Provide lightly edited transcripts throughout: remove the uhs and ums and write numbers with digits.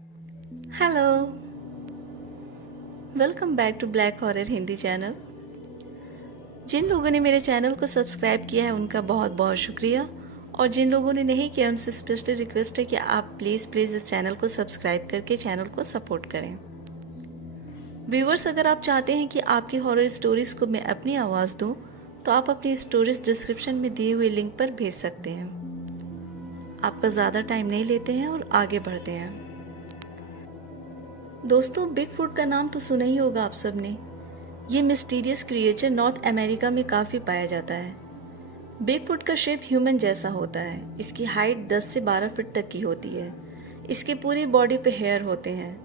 Hello, welcome back to black horror Hindi channel. जिन लोगों ने मेरे चैनल को सब्सक्राइब किया है उनका बहुत बहुत शुक्रिया, और जिन लोगों ने नहीं किया उनसे स्पेशली रिक्वेस्ट है कि आप प्लीज़ इस चैनल को सब्सक्राइब करके चैनल को सपोर्ट करें। व्यूवर्स, अगर आप चाहते हैं कि आपकी हॉरर स्टोरीज़ को मैं अपनी आवाज़ दूँ तो आप अपनी स्टोरीज डिस्क्रिप्शन में दिए हुए लिंक पर भेज सकते हैं। आपका ज़्यादा टाइम नहीं लेते हैं और आगे बढ़ते हैं। दोस्तों, बिगफुट का नाम तो सुना ही होगा आप सब ने। ये मिस्टीरियस क्रिएचर नॉर्थ अमेरिका में काफ़ी पाया जाता है। बिगफुट का शेप ह्यूमन जैसा होता है। इसकी हाइट 10 से 12 फीट तक की होती है। इसके पूरी बॉडी पे हेयर होते हैं।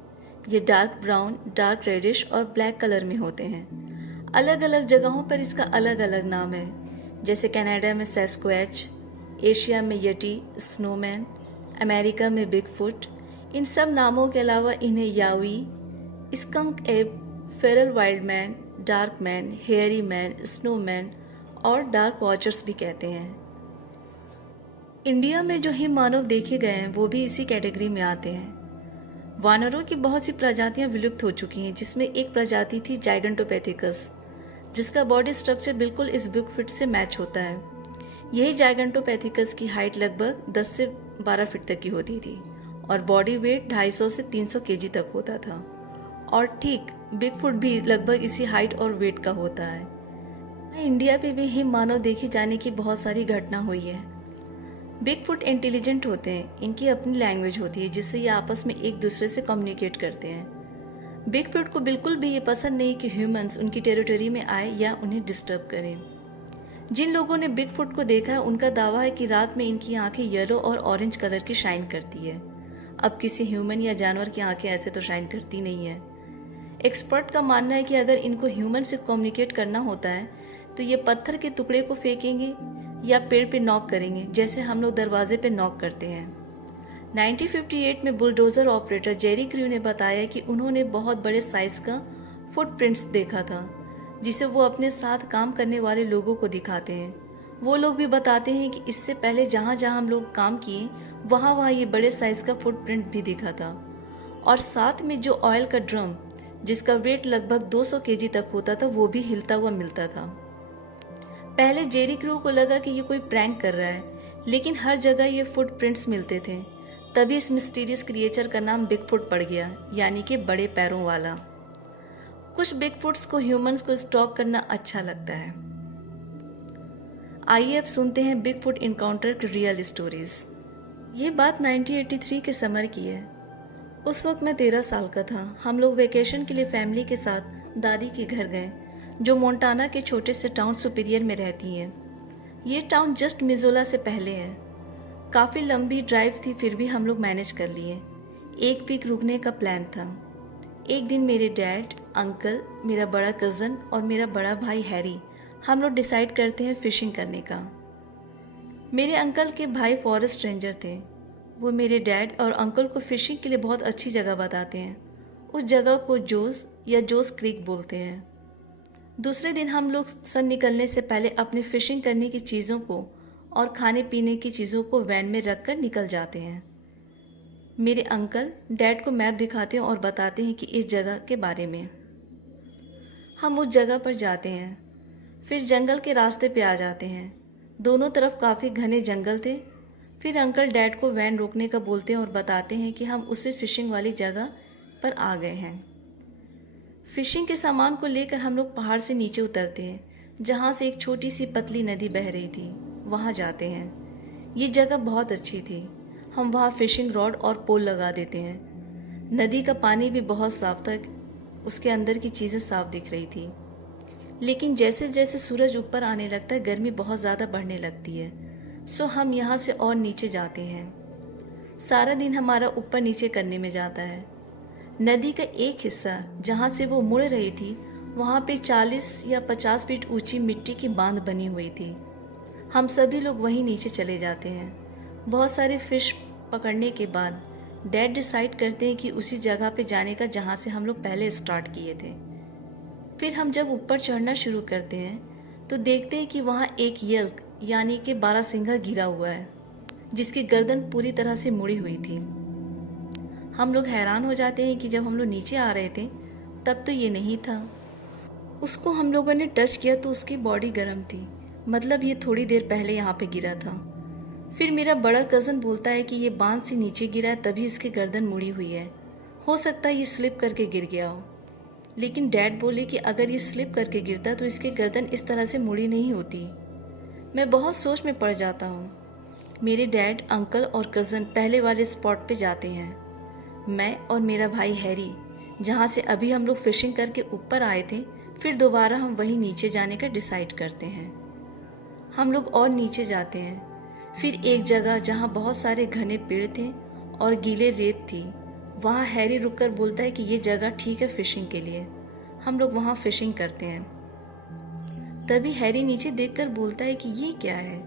ये डार्क ब्राउन, डार्क रेडिश और ब्लैक कलर में होते हैं। अलग अलग जगहों पर इसका अलग अलग नाम है, जैसे कनाडा में सैस्क्वैच, एशिया में यटी, स्नोमैन, अमेरिका में बिगफुट। इन सब नामों के अलावा इन्हें यावी, स्कंक एब, Feral wild man, dark man, hairy man, snowman और डार्क वॉचर्स भी कहते हैं। इंडिया में जो हिम मानव देखे गए हैं वो भी इसी कैटेगरी में आते हैं। वानरों की बहुत सी प्रजातियां विलुप्त हो चुकी हैं, जिसमें एक प्रजाति थी जाइगेंटोपैथिकस, जिसका बॉडी स्ट्रक्चर बिल्कुल इस बिगफुट से मैच होता है। यही जाइगेंटोपैथिकस की हाइट लगभग 10 से 12 फीट तक की होती थी और बॉडी वेट 250 से 300 केजी तक होता था। और ठीक बिगफुट भी लगभग इसी हाइट और वेट का होता है। इंडिया पे भी हिम मानव देखे जाने की बहुत सारी घटना हुई है। बिगफुट इंटेलिजेंट होते हैं। इनकी अपनी लैंग्वेज होती है जिससे ये आपस में एक दूसरे से कम्युनिकेट करते हैं। बिगफुट को बिल्कुल भी ये पसंद नहीं कि ह्यूमंस उनकी टेरिटरी में आए या उन्हें डिस्टर्ब करें। जिन लोगों ने बिगफुट को देखा है उनका दावा है कि रात में इनकी आंखें येलो और ऑरेंज कलर की शाइन करती है। अब किसी ह्यूमन या जानवर की आंखें ऐसे तो शाइन करती नहीं है। एक्सपर्ट का मानना है कि अगर इनको ह्यूमन से कम्युनिकेट करना होता है तो ये पत्थर के टुकड़े को फेंकेंगे या पेड़ पे नॉक करेंगे, जैसे हम लोग दरवाजे पे नॉक करते हैं। 1958 में बुलडोज़र ऑपरेटर जेरी क्रू ने बताया कि उन्होंने बहुत बड़े साइज का फुटप्रिंट्स देखा था, जिसे वो अपने साथ काम करने वाले लोगों को दिखाते हैं। वो लोग भी बताते हैं कि इससे पहले जहाँ जहाँ हम लोग काम किए वहाँ ये बड़े साइज का फुटप्रिंट भी दिखा था। और साथ में जो ऑयल का ड्रम जिसका वेट लगभग 200 केजी तक होता था वो भी हिलता हुआ मिलता था। पहले जेरी क्रू को लगा कि ये कोई प्रैंक कर रहा है, लेकिन हर जगह ये फुटप्रिंट्स मिलते थे। तभी इस मिस्टीरियस क्रिएचर का नाम बिगफुट पड़ गया, यानी कि बड़े पैरों वाला। कुछ बिगफुट्स को ह्यूमंस को स्टॉक करना अच्छा लगता है। आइए अब सुनते हैं बिगफुट इनकाउंटर की रियल स्टोरीज। ये बात 1983 के समर की है। उस वक्त मैं 13 साल का था। हम लोग वेकेशन के लिए फैमिली के साथ दादी के घर गए, जो मोंटाना के छोटे से टाउन सुपीरियर में रहती हैं। ये टाउन जस्ट मिजोला से पहले है। काफ़ी लंबी ड्राइव थी, फिर भी हम लोग मैनेज कर लिए। एक वीक रुकने का प्लान था। एक दिन मेरे डैड, अंकल, मेरा बड़ा कज़न और मेरा बड़ा भाई हैरी, हम लोग डिसाइड करते हैं फिशिंग करने का। मेरे अंकल के भाई फॉरेस्ट रेंजर थे। वो मेरे डैड और अंकल को फिशिंग के लिए बहुत अच्छी जगह बताते हैं। उस जगह को जोस या जोस क्रीक बोलते हैं। दूसरे दिन हम लोग सन निकलने से पहले अपने फिशिंग करने की चीज़ों को और खाने पीने की चीज़ों को वैन में रखकर निकल जाते हैं। मेरे अंकल डैड को मैप दिखाते हैं और बताते हैं कि इस जगह के बारे में। हम उस जगह पर जाते हैं, फिर जंगल के रास्ते पे आ जाते हैं। दोनों तरफ काफ़ी घने जंगल थे। फिर अंकल डैड को वैन रोकने का बोलते हैं और बताते हैं कि हम उसी फिशिंग वाली जगह पर आ गए हैं। फिशिंग के सामान को लेकर हम लोग पहाड़ से नीचे उतरते हैं, जहाँ से एक छोटी सी पतली नदी बह रही थी। वहाँ जाते हैं। ये जगह बहुत अच्छी थी। हम वहाँ फिशिंग रॉड और पोल लगा देते हैं। नदी का पानी भी बहुत साफ था। उसके अंदर की चीज़ें साफ दिख रही थी। लेकिन जैसे जैसे सूरज ऊपर आने लगता है गर्मी बहुत ज़्यादा बढ़ने लगती है। सो हम यहाँ से और नीचे जाते हैं। सारा दिन हमारा ऊपर नीचे करने में जाता है। नदी का एक हिस्सा जहाँ से वो मुड़ रही थी, वहाँ पे 40 या 50 फीट ऊंची मिट्टी की बांध बनी हुई थी। हम सभी लोग वहीं नीचे चले जाते हैं। बहुत सारे फिश पकड़ने के बाद डैड डिसाइड करते हैं कि उसी जगह पे जाने का जहाँ से हम लोग पहले स्टार्ट किए थे। फिर हम जब ऊपर चढ़ना शुरू करते हैं तो देखते हैं कि वहाँ एक यल्क यानी कि बारहसिंगा गिरा हुआ है, जिसकी गर्दन पूरी तरह से मुड़ी हुई थी। हम लोग हैरान हो जाते हैं कि जब हम लोग नीचे आ रहे थे तब तो ये नहीं था। उसको हम लोगों ने टच किया तो उसकी बॉडी गर्म थी, मतलब ये थोड़ी देर पहले यहाँ पे गिरा था। फिर मेरा बड़ा कज़न बोलता है कि ये बांध से नीचे गिरा है तभी इसकी गर्दन मुड़ी हुई है, हो सकता है ये स्लिप करके गिर गया हो। लेकिन डैड बोले कि अगर ये स्लिप करके गिरता तो इसकी गर्दन इस तरह से मुड़ी नहीं होती। मैं बहुत सोच में पड़ जाता हूँ। मेरे डैड, अंकल और कज़न पहले वाले स्पॉट पे जाते हैं। मैं और मेरा भाई हैरी, जहाँ से अभी हम लोग फिशिंग करके ऊपर आए थे, फिर दोबारा हम वहीं नीचे जाने का डिसाइड करते हैं। हम लोग और नीचे जाते हैं। फिर एक जगह जहाँ बहुत सारे घने पेड़ थे और गीले रेत थी, वहाँ हैरी रुककर बोलता है कि ये जगह ठीक है फिशिंग के लिए। हम लोग वहाँ फिशिंग करते हैं। तभी हैरी नीचे देखकर बोलता है कि ये क्या है।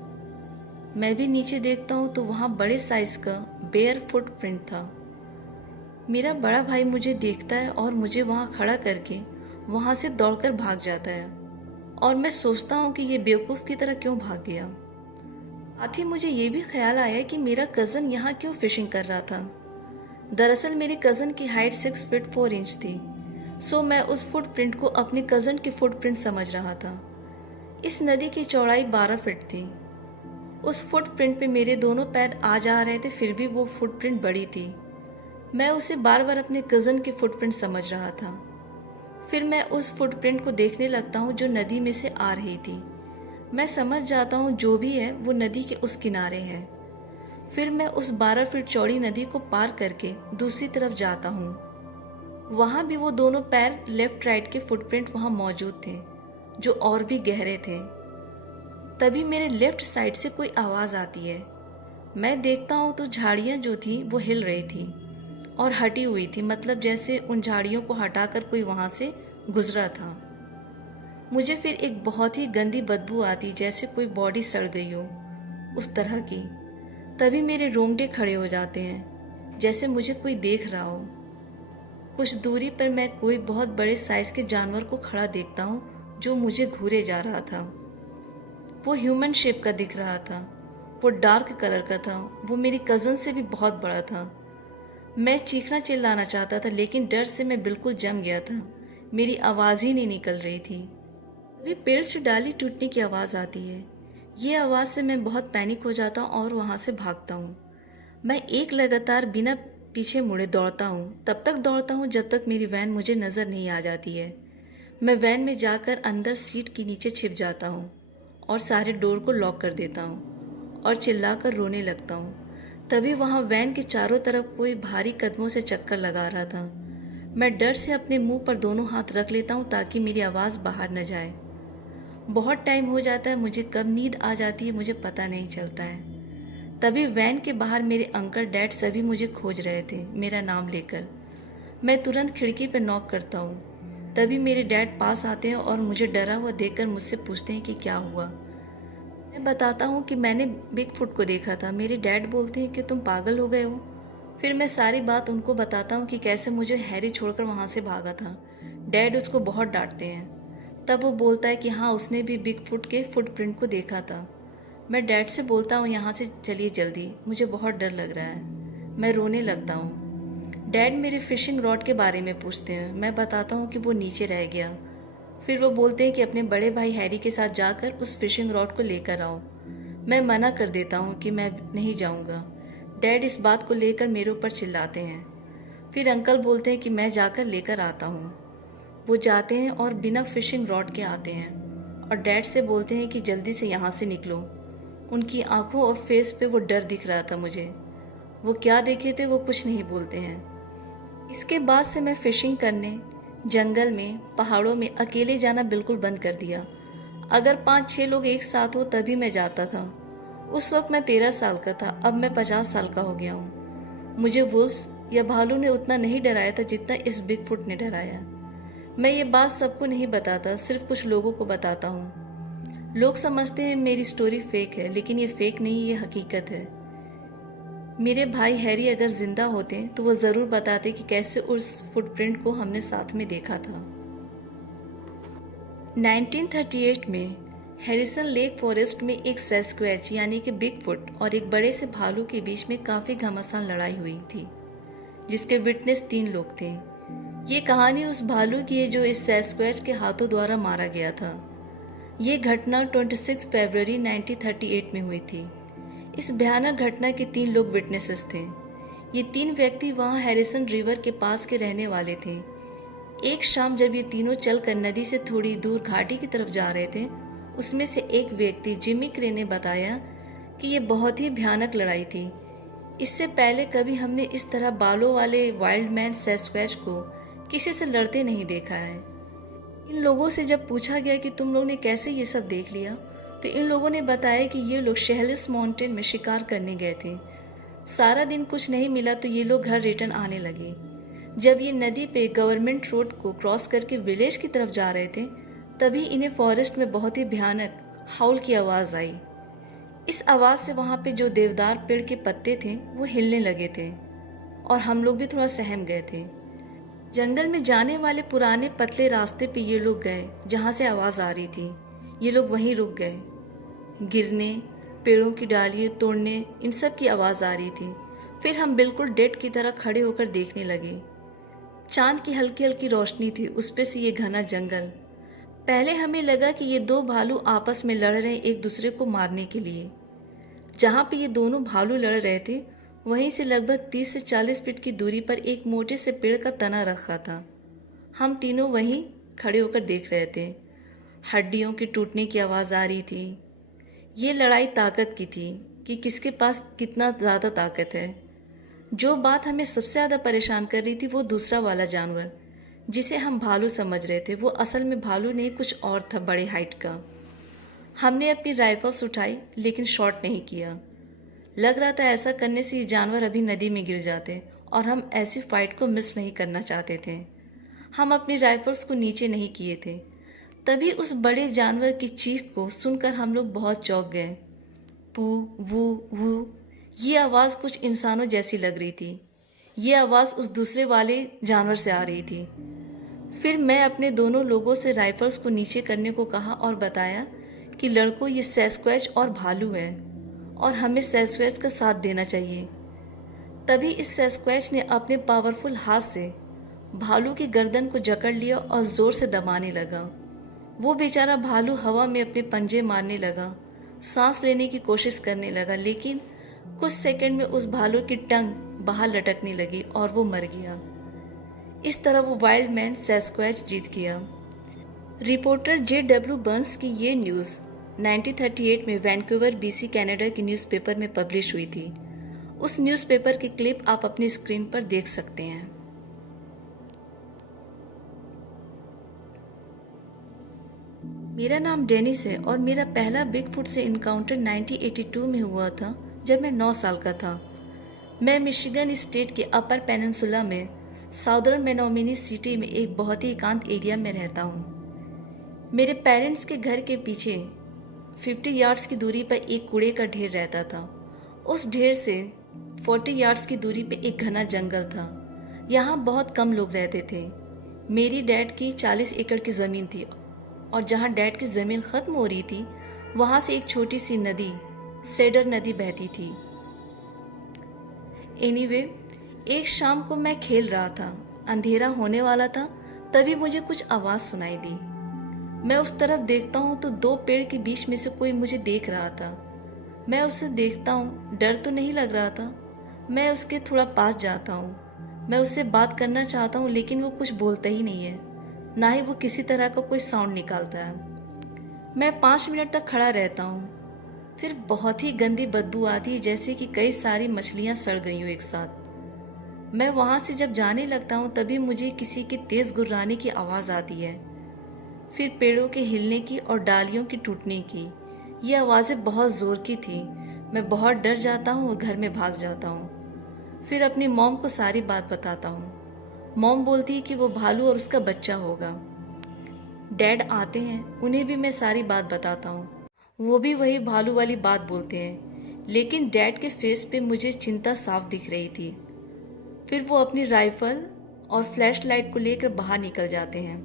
मैं भी नीचे देखता हूँ तो वहाँ बड़े साइज का बेयर फुटप्रिंट था। मेरा बड़ा भाई मुझे देखता है और मुझे वहाँ खड़ा करके वहाँ से दौड़कर भाग जाता है और मैं सोचता हूँ कि ये बेवकूफ़ की तरह क्यों भाग गया। साथ ही मुझे ये भी ख्याल आया कि मेरा कज़न यहाँ क्यों फिशिंग कर रहा था। दरअसल मेरे कज़न की हाइट 6 फीट 4 इंच थी, सो मैं उस फुटप्रिंट को अपने कज़न की फुटप्रिंट समझ रहा था। इस नदी की चौड़ाई 12 फीट थी। उस फुटप्रिंट पे मेरे दोनों पैर आ जा रहे थे, फिर भी वो फुटप्रिंट बड़ी थी। मैं उसे बार बार अपने कज़न की फुटप्रिंट समझ रहा था। फिर मैं उस फुटप्रिंट को देखने लगता हूँ जो नदी में से आ रही थी। मैं समझ जाता हूँ जो भी है वो नदी के उस किनारे है। फिर मैं उस 12 फीट चौड़ी नदी को पार करके दूसरी तरफ जाता हूँ। वहाँ भी वो दोनों पैर लेफ्ट राइट के फुटप्रिंट वहाँ मौजूद थे, जो और भी गहरे थे। तभी मेरे लेफ्ट साइड से कोई आवाज़ आती है। मैं देखता हूँ तो झाड़ियाँ जो थी वो हिल रही थी और हटी हुई थी, मतलब जैसे उन झाड़ियों को हटाकर कोई वहाँ से गुजरा था। मुझे फिर एक बहुत ही गंदी बदबू आती, जैसे कोई बॉडी सड़ गई हो, उस तरह की। तभी मेरे रोंगटे खड़े हो जाते हैं, जैसे मुझे कोई देख रहा हो। कुछ दूरी पर मैं कोई बहुत बड़े साइज के जानवर को खड़ा देखता हूँ जो मुझे घूरे जा रहा था। वो ह्यूमन शेप का दिख रहा था। वो डार्क कलर का था। वो मेरी कज़न से भी बहुत बड़ा था। मैं चीखना चिल्लाना चाहता था, लेकिन डर से मैं बिल्कुल जम गया था। मेरी आवाज़ ही नहीं निकल रही थी। अभी पेड़ से डाली टूटने की आवाज़ आती है। ये आवाज़ से मैं बहुत पैनिक हो जाता हूँ और वहाँ से भागता हूँ। मैं एक लगातार बिना पीछे मुड़े दौड़ता हूँ। तब तक दौड़ता हूँ जब तक मेरी वैन मुझे नज़र नहीं आ जाती है। मैं वैन में जाकर अंदर सीट के नीचे छिप जाता हूँ और सारे डोर को लॉक कर देता हूँ और चिल्लाकर रोने लगता हूँ। तभी वहाँ वैन के चारों तरफ कोई भारी कदमों से चक्कर लगा रहा था। मैं डर से अपने मुंह पर दोनों हाथ रख लेता हूँ ताकि मेरी आवाज़ बाहर न जाए। बहुत टाइम हो जाता है, मुझे कब नींद आ जाती है मुझे पता नहीं चलता है। तभी वैन के बाहर मेरे अंकल, डैड सभी मुझे खोज रहे थे, मेरा नाम लेकर। मैं तुरंत खिड़की पर नॉक करता हूँ। तभी मेरे डैड पास आते हैं और मुझे डरा हुआ देखकर मुझसे पूछते हैं कि क्या हुआ। मैं बताता हूँ कि मैंने बिग फुट को देखा था। मेरे डैड बोलते हैं कि तुम पागल हो गए हो। फिर मैं सारी बात उनको बताता हूँ कि कैसे मुझे हैरी छोड़कर वहाँ से भागा था। डैड उसको बहुत डांटते हैं। तब वो बोलता है कि हाँ, उसने भी बिग फुट के फुटप्रिंट को देखा था। मैं डैड से बोलता हूँ यहाँ से चलिए जल्दी, मुझे बहुत डर लग रहा है। मैं रोने लगता हूँ। डैड मेरे फिशिंग रॉड के बारे में पूछते हैं। मैं बताता हूँ कि वो नीचे रह गया। फिर वो बोलते हैं कि अपने बड़े भाई हैरी के साथ जाकर उस फिशिंग रॉड को लेकर आओ। मैं मना कर देता हूँ कि मैं नहीं जाऊँगा। डैड इस बात को लेकर मेरे ऊपर चिल्लाते हैं। फिर अंकल बोलते हैं कि मैं जाकर लेकर आता हूँ। वो जाते हैं और बिना फिशिंग रॉड के आते हैं और डैड से बोलते हैं कि जल्दी से यहाँ से निकलो। उनकी आंखों और फेस पे वो डर दिख रहा था मुझे। वो क्या देखे थे वो कुछ नहीं बोलते हैं। इसके बाद से मैं फिशिंग करने जंगल में, पहाड़ों में अकेले जाना बिल्कुल बंद कर दिया। अगर 5-6 लोग एक साथ हो तभी मैं जाता था। उस वक्त मैं 13 साल का था, अब मैं 50 साल का हो गया हूँ। मुझे वुल्फ्स या भालू ने उतना नहीं डराया था जितना इस बिग फुट ने डराया। मैं ये बात सबको नहीं बताता, सिर्फ कुछ लोगों को बताता हूँ। लोग समझते हैं मेरी स्टोरी फेक है, लेकिन ये फेक नहीं, ये हकीकत है। मेरे भाई हैरी अगर जिंदा होते तो वो ज़रूर बताते कि कैसे उस फुटप्रिंट को हमने साथ में देखा था। 1938 में हैरिसन लेक फॉरेस्ट में एक सैस्क्वैच यानी कि बिग फुट और एक बड़े से भालू के बीच में काफ़ी घमासान लड़ाई हुई थी। जिसके विटनेस 3 लोग थे। ये कहानी उस भालू की है जो इस सैस्क्वैच के हाथों द्वारा मारा गया था। ये घटना 26 फरवरी 1938 में हुई थी। इस भयानक घटना के 3 लोग विटनेसेस थे। ये 3 व्यक्ति वहाँ हैरिसन रिवर के पास के रहने वाले थे। एक शाम जब ये तीनों चलकर नदी से थोड़ी दूर घाटी की तरफ जा रहे थे, उसमें से एक व्यक्ति जिमी क्रे ने बताया कि ये बहुत ही भयानक लड़ाई थी। इससे पहले कभी हमने इस तरह बालों वाले वाइल्ड मैन सैस्क्वैच को किसी से लड़ते नहीं देखा है। इन लोगों से जब पूछा गया कि तुम लोग ने कैसे ये सब देख लिया, तो इन लोगों ने बताया कि ये लोग शेहलिस माउंटेन में शिकार करने गए थे। सारा दिन कुछ नहीं मिला तो ये लोग घर रिटर्न आने लगे। जब ये नदी पे गवर्नमेंट रोड को क्रॉस करके विलेज की तरफ जा रहे थे, तभी इन्हें फॉरेस्ट में बहुत ही भयानक हाउल की आवाज़ आई। इस आवाज़ से वहाँ पे जो देवदार पेड़ के पत्ते थे वो हिलने लगे थे और हम लोग भी थोड़ा सहम गए थे। जंगल में जाने वाले पुराने पतले रास्ते पे ये लोग गए जहाँ से आवाज़ आ रही थी। ये लोग वहीं रुक गए। गिरने, पेड़ों की डालियाँ तोड़ने, इन सब की आवाज़ आ रही थी। फिर हम बिल्कुल डेड की तरह खड़े होकर देखने लगे। चांद की हल्की हल्की रोशनी थी, उस पे से ये घना जंगल। पहले हमें लगा कि ये 2 भालू आपस में लड़ रहे एक दूसरे को मारने के लिए। जहाँ पे ये दोनों भालू लड़ रहे थे, वहीं से लगभग 30 से 40 फीट की दूरी पर एक मोटे से पेड़ का तना रखा था। हम तीनों वहीं खड़े होकर देख रहे थे। हड्डियों के टूटने की आवाज़ आ रही थी। ये लड़ाई ताकत की थी कि किसके पास कितना ज़्यादा ताकत है। जो बात हमें सबसे ज़्यादा परेशान कर रही थी वो दूसरा वाला जानवर, जिसे हम भालू समझ रहे थे, वो असल में भालू नहीं कुछ और था, बड़े हाइट का। हमने अपनी राइफल्स उठाई लेकिन शॉट नहीं किया। लग रहा था ऐसा करने से ये जानवर अभी नदी में गिर जाते और हम ऐसी फाइट को मिस नहीं करना चाहते थे। हम अपनी राइफल्स को नीचे नहीं किए थे। तभी उस बड़े जानवर की चीख को सुनकर हम लोग बहुत चौंक गए। पू वू वू, ये आवाज़ कुछ इंसानों जैसी लग रही थी। ये आवाज़ उस दूसरे वाले जानवर से आ रही थी। फिर मैं अपने दोनों लोगों से राइफल्स को नीचे करने को कहा और बताया कि लड़कों, ये सैस्क्वैच और भालू है और हमें सैस्क्वैच का साथ देना चाहिए। तभी इस सैस्क्वैच ने अपने पावरफुल हाथ से भालू की गर्दन को जकड़ लिया और ज़ोर से दबाने लगा। वो बेचारा भालू हवा में अपने पंजे मारने लगा, सांस लेने की कोशिश करने लगा, लेकिन कुछ सेकंड में उस भालू की टंग बाहर लटकने लगी और वो मर गया। इस तरह वो वाइल्ड मैन सैस्क्वैच जीत गया। रिपोर्टर JW बर्न्स की ये न्यूज़ 1938 में वैंकूवर BC कनाडा की न्यूज़पेपर में पब्लिश हुई थी। उस न्यूज़पेपर की क्लिप आप अपनी स्क्रीन पर देख सकते हैं। मेरा नाम डेनिस है और मेरा पहला बिगफुट से इनकाउंटर 1982 में हुआ था, जब मैं 9 साल का था। मैं मिशिगन स्टेट के अपर पेनिनसुला में साउदर्न मेनोमिनी सिटी में एक बहुत ही एकांत एरिया में रहता हूँ। मेरे पेरेंट्स के घर के पीछे 50 यार्ड्स की दूरी पर एक कूड़े का ढेर रहता था। उस ढेर से 40 यार्ड्स की दूरी पे एक घना जंगल था। यहाँ बहुत कम लोग रहते थे। मेरी डैड की 40 एकड़ की ज़मीन थी और जहाँ डैड की ज़मीन ख़त्म हो रही थी, वहाँ से एक छोटी सी नदी, सेडर नदी बहती थी। एनीवे, एक शाम को मैं खेल रहा था, अंधेरा होने वाला था, तभी मुझे कुछ आवाज़ सुनाई दी। मैं उस तरफ देखता हूँ तो 2 पेड़ के बीच में से कोई मुझे देख रहा था। मैं उसे देखता हूँ, डर तो नहीं लग रहा था। मैं उसके थोड़ा पास जाता हूँ। मैं उससे बात करना चाहता हूँ, लेकिन वो कुछ बोलता ही नहीं है, ना ही वो किसी तरह का कोई साउंड निकालता है। मैं 5 मिनट तक खड़ा रहता हूँ। फिर बहुत ही गंदी बदबू आती है, जैसे कि कई सारी मछलियाँ सड़ गई हों एक साथ। मैं वहाँ से जब जाने लगता हूँ तभी मुझे किसी की तेज़ गुर्राने की आवाज़ आती है, फिर पेड़ों के हिलने की और डालियों की टूटने की। ये आवाज़ें बहुत ज़ोर की थी। मैं बहुत डर जाता हूँ और घर में भाग जाता हूँ। फिर अपनी मॉम को सारी बात बताता हूँ। मॉम बोलती है कि वो भालू और उसका बच्चा होगा। डैड आते हैं, उन्हें भी मैं सारी बात बताता हूँ। वो भी वही भालू वाली बात बोलते हैं, लेकिन डैड के फेस पे मुझे चिंता साफ दिख रही थी। फिर वो अपनी राइफल और फ्लैश लाइट को लेकर बाहर निकल जाते हैं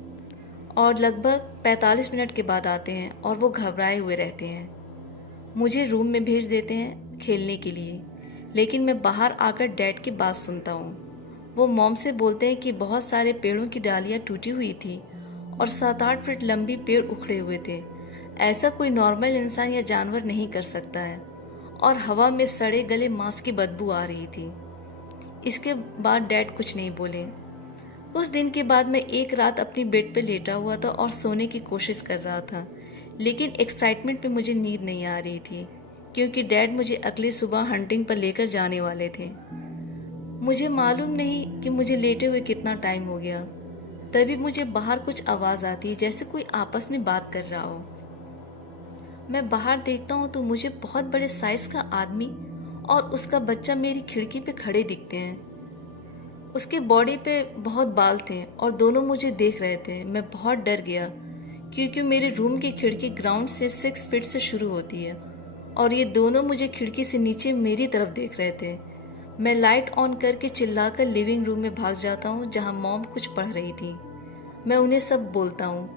और लगभग 45 मिनट के बाद आते हैं और वो घबराए हुए रहते हैं। मुझे रूम में भेज देते हैं खेलने के लिए, लेकिन मैं बाहर आकर डैड की बात सुनता हूँ। वो मॉम से बोलते हैं कि बहुत सारे पेड़ों की डालियाँ टूटी हुई थी और 7-8 फीट लंबी पेड़ उखड़े हुए थे। ऐसा कोई नॉर्मल इंसान या जानवर नहीं कर सकता है। और हवा में सड़े गले मांस की बदबू आ रही थी। इसके बाद डैड कुछ नहीं बोले। कुछ दिन के बाद मैं एक रात अपनी बेड पे लेटा हुआ था और सोने की कोशिश कर रहा था, लेकिन एक्साइटमेंट में मुझे नींद नहीं आ रही थी क्योंकि डैड मुझे अगली सुबह हंटिंग पर लेकर जाने वाले थे। मुझे मालूम नहीं कि मुझे लेटे हुए कितना टाइम हो गया। तभी मुझे बाहर कुछ आवाज़ आती है, जैसे कोई आपस में बात कर रहा हो। मैं बाहर देखता हूँ तो मुझे बहुत बड़े साइज का आदमी और उसका बच्चा मेरी खिड़की पे खड़े दिखते हैं। उसके बॉडी पे बहुत बाल थे और दोनों मुझे देख रहे थे। मैं बहुत डर गया क्योंकि मेरे रूम की खिड़की ग्राउंड से 6 फीट से शुरू होती है और ये दोनों मुझे खिड़की से नीचे मेरी तरफ देख रहे थे। मैं लाइट ऑन करके चिल्लाकर लिविंग रूम में भाग जाता हूँ जहाँ मॉम कुछ पढ़ रही थी। मैं उन्हें सब बोलता हूँ।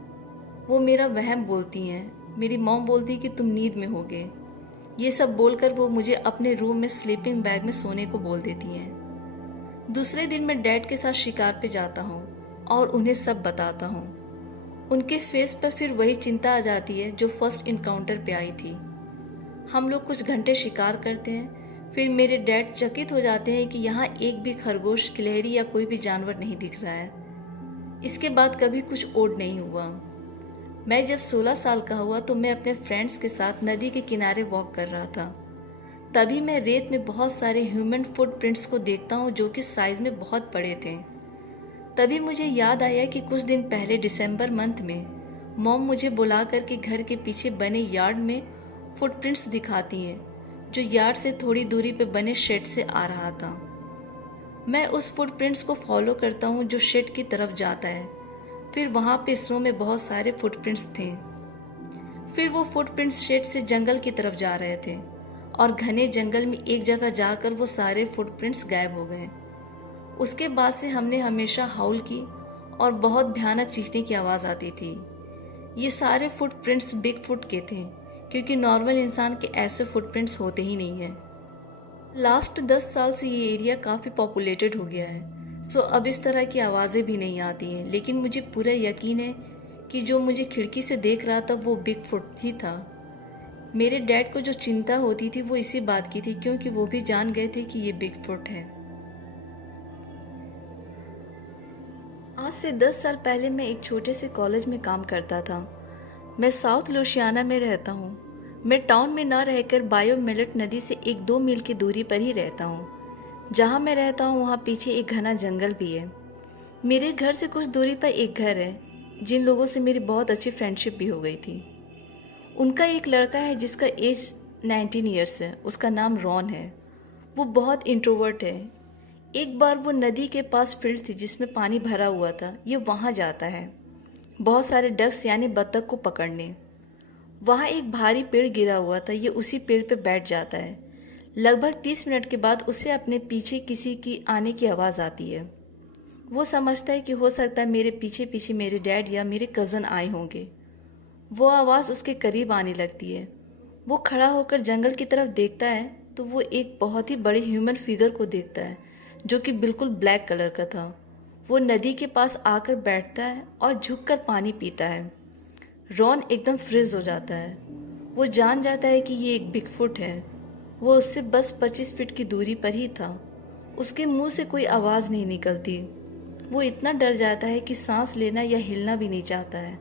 वो मेरा वहम बोलती हैं। मेरी मॉम बोलती कि तुम नींद में होगे। ये सब बोलकर वो मुझे अपने रूम में स्लीपिंग बैग में सोने को बोल देती हैं। दूसरे दिन मैं डैड के साथ शिकार पे जाता हूँ और उन्हें सब बताता हूँ। उनके फेस पर फिर वही चिंता आ जाती है जो फर्स्ट इनकाउंटर पे आई थी। हम लोग कुछ घंटे शिकार करते हैं, फिर मेरे डैड चकित हो जाते हैं कि यहाँ एक भी खरगोश, गिलहरी या कोई भी जानवर नहीं दिख रहा है। इसके बाद कभी कुछ ओड नहीं हुआ। मैं जब 16 साल का हुआ तो मैं अपने फ्रेंड्स के साथ नदी के किनारे वॉक कर रहा था। तभी मैं रेत में बहुत सारे ह्यूमन फुटप्रिंट्स को देखता हूँ जो कि साइज में बहुत बड़े थे। तभी मुझे याद आया कि कुछ दिन पहले दिसंबर मंथ में मॉम मुझे बुला करके घर के पीछे बने यार्ड में फुटप्रिंट्स दिखाती हैं जो यार्ड से थोड़ी दूरी पे बने शेड से आ रहा था। मैं उस फुटप्रिंट्स को फॉलो करता हूँ जो शेड की तरफ जाता है। फिर वहाँ पे स्नो में बहुत सारे फुटप्रिंट्स थे। फिर वो फुटप्रिंट्स शेड से जंगल की तरफ जा रहे थे और घने जंगल में एक जगह जाकर वो सारे फुटप्रिंट्स गायब हो गए। उसके बाद से हमने हमेशा हाउल की और बहुत भयानक चीखने की आवाज़ आती थी। ये सारे फुटप्रिंट्स बिग फुट के थे क्योंकि नॉर्मल इंसान के ऐसे फुटप्रिंट्स होते ही नहीं हैं। लास्ट 10 साल से ये एरिया काफ़ी पॉपुलेटेड हो गया है, सो अब इस तरह की आवाज़ें भी नहीं आती हैं। लेकिन मुझे पूरा यकीन है कि जो मुझे खिड़की से देख रहा था वो बिग फुट ही था। मेरे डैड को जो चिंता होती थी वो इसी बात की थी क्योंकि वो भी जान गए थे कि ये बिग फुट है। आज से 10 साल पहले मैं एक छोटे से कॉलेज में काम करता था। मैं साउथ लुसियाना में रहता हूँ। मैं टाउन में ना रहकर बायोमेलिट नदी से 1-2 मील की दूरी पर ही रहता हूँ। जहाँ मैं रहता हूँ वहाँ पीछे एक घना जंगल भी है। मेरे घर से कुछ दूरी पर एक घर है जिन लोगों से मेरी बहुत अच्छी फ्रेंडशिप भी हो गई थी। उनका एक लड़का है जिसका एज 19 ईयर्स है। उसका नाम रॉन है। वो बहुत इंट्रोवर्ट है। एक बार वो नदी के पास फील्ड थी जिसमें पानी भरा हुआ था। ये वहाँ जाता है बहुत सारे डक्स यानी बत्तख को पकड़ने। वहाँ एक भारी पेड़ गिरा हुआ था। ये उसी पेड़ पे बैठ जाता है। लगभग 30 मिनट के बाद उसे अपने पीछे किसी की आने की आवाज़ आती है। वो समझता है कि हो सकता है मेरे पीछे पीछे मेरे डैड या मेरे कज़न आए होंगे। वो आवाज़ उसके करीब आने लगती है। वो खड़ा होकर जंगल की तरफ देखता है तो वो एक बहुत ही बड़े ह्यूमन फिगर को देखता है जो कि बिल्कुल ब्लैक कलर का था। वो नदी के पास आकर बैठता है और झुककर पानी पीता है। रॉन एकदम फ्रीज हो जाता है। वो जान जाता है कि ये एक बिगफुट है। वो उससे बस 25 फीट की दूरी पर ही था। उसके मुंह से कोई आवाज़ नहीं निकलती। वो इतना डर जाता है कि सांस लेना या हिलना भी नहीं चाहता है।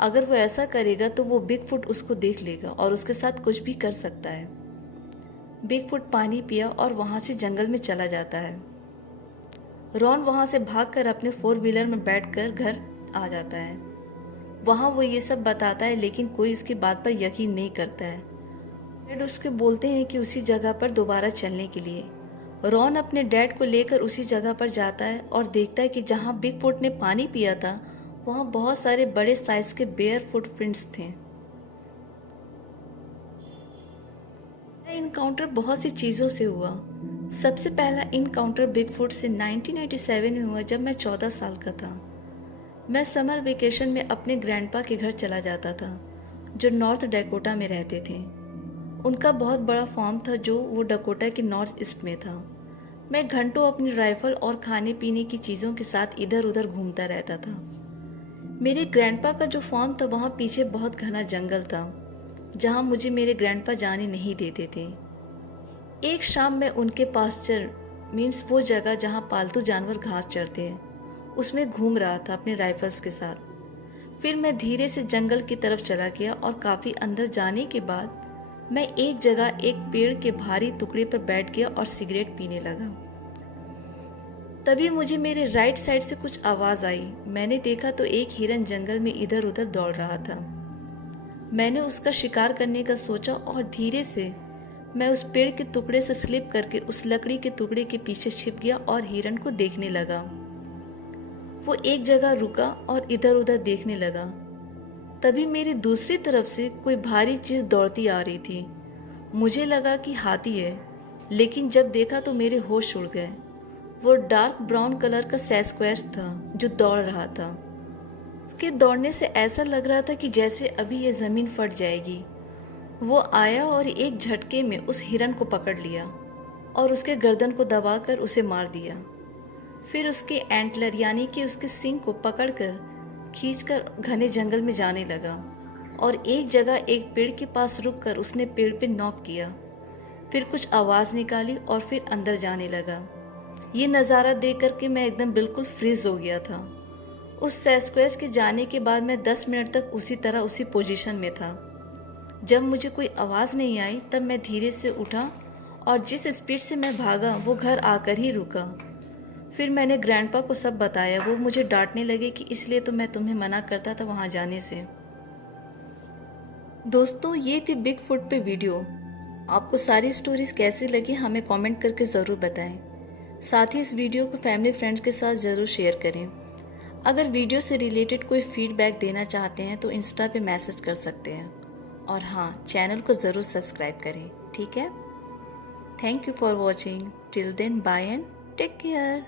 अगर वो ऐसा करेगा तो वो बिगफुट उसको देख लेगा और उसके साथ कुछ भी कर सकता है। बिगफुट पानी पिया और वहाँ से जंगल में चला जाता है। रॉन वहाँ से भागकर अपने 4 व्हीलर में बैठकर घर आ जाता है। वहाँ वो ये सब बताता है लेकिन कोई उसकी बात पर यकीन नहीं करता है। डैड उसके बोलते हैं कि उसी जगह पर दोबारा चलने के लिए। रॉन अपने डैड को लेकर उसी जगह पर जाता है और देखता है कि जहाँ बिगफुट ने पानी पिया था वहाँ बहुत सारे बड़े साइज के बेयर फुटप्रिंट्स थे। यह इनकाउंटर बहुत सी चीज़ों से हुआ। सबसे पहला इनकाउंटर बिगफुट से 1997 में हुआ जब मैं 14 साल का था। मैं समर वेकेशन में अपने ग्रैंडपा के घर चला जाता था जो नॉर्थ डकोटा में रहते थे। उनका बहुत बड़ा फार्म था जो वो डकोटा के नॉर्थ ईस्ट में था। मैं घंटों अपनी राइफल और खाने पीने की चीज़ों के साथ इधर उधर घूमता रहता था। मेरे ग्रैंडपा का जो फार्म था वहाँ पीछे बहुत घना जंगल था, जहाँ मुझे मेरे ग्रैंडपा जाने नहीं देते थे। एक शाम मैं उनके पास्चर मीन्स वो जगह जहाँ पालतू जानवर घास चरते हैं, उसमें घूम रहा था अपने राइफल्स के साथ। फिर मैं धीरे से जंगल की तरफ चला गया और काफ़ी अंदर जाने के बाद मैं एक जगह एक पेड़ के भारी टुकड़े पर बैठ गया और सिगरेट पीने लगा। तभी मुझे मेरे राइट साइड से कुछ आवाज़ आई। मैंने देखा तो एक हिरन जंगल में इधर उधर दौड़ रहा था। मैंने उसका शिकार करने का सोचा और धीरे से मैं उस पेड़ के टुकड़े से स्लिप करके उस लकड़ी के टुकड़े के पीछे छिप गया और हिरन को देखने लगा। वो एक जगह रुका और इधर उधर देखने लगा। तभी मेरी दूसरी तरफ से कोई भारी चीज़ दौड़ती आ रही थी। मुझे लगा कि हाथी है, लेकिन जब देखा तो मेरे होश उड़ गए। वो डार्क ब्राउन कलर का सैस्क्वैच था जो दौड़ रहा था। उसके दौड़ने से ऐसा लग रहा था कि जैसे अभी ये ज़मीन फट जाएगी। वो आया और एक झटके में उस हिरन को पकड़ लिया और उसके गर्दन को दबाकर उसे मार दिया। फिर उसके एंटलर यानी कि उसके सींग को पकड़कर खींचकर घने जंगल में जाने लगा और एक जगह एक पेड़ के पास रुककर उसने पेड़ पे नॉक किया। फिर कुछ आवाज़ निकाली और फिर अंदर जाने लगा। ये नज़ारा देख करके मैं एकदम बिल्कुल फ्रीज हो गया था। उस सैस्क्वैच के जाने के बाद मैं 10 मिनट तक उसी तरह उसी पोजीशन में था। जब मुझे कोई आवाज़ नहीं आई तब मैं धीरे से उठा और जिस स्पीड से मैं भागा वो घर आकर ही रुका। फिर मैंने ग्रैंडपा को सब बताया। वो मुझे डांटने लगे कि इसलिए तो मैं तुम्हें मना करता था वहाँ जाने से। दोस्तों, ये थी बिग फुट पे वीडियो। आपको सारी स्टोरीज कैसी लगी हमें कमेंट करके ज़रूर बताएं। साथ ही इस वीडियो को फैमिली फ्रेंड्स के साथ ज़रूर शेयर करें। अगर वीडियो से रिलेटेड कोई फीडबैक देना चाहते हैं तो इंस्टा पे मैसेज कर सकते हैं। और हाँ, चैनल को ज़रूर सब्सक्राइब करें, ठीक है? Thank you for watching. Till then, bye and take care.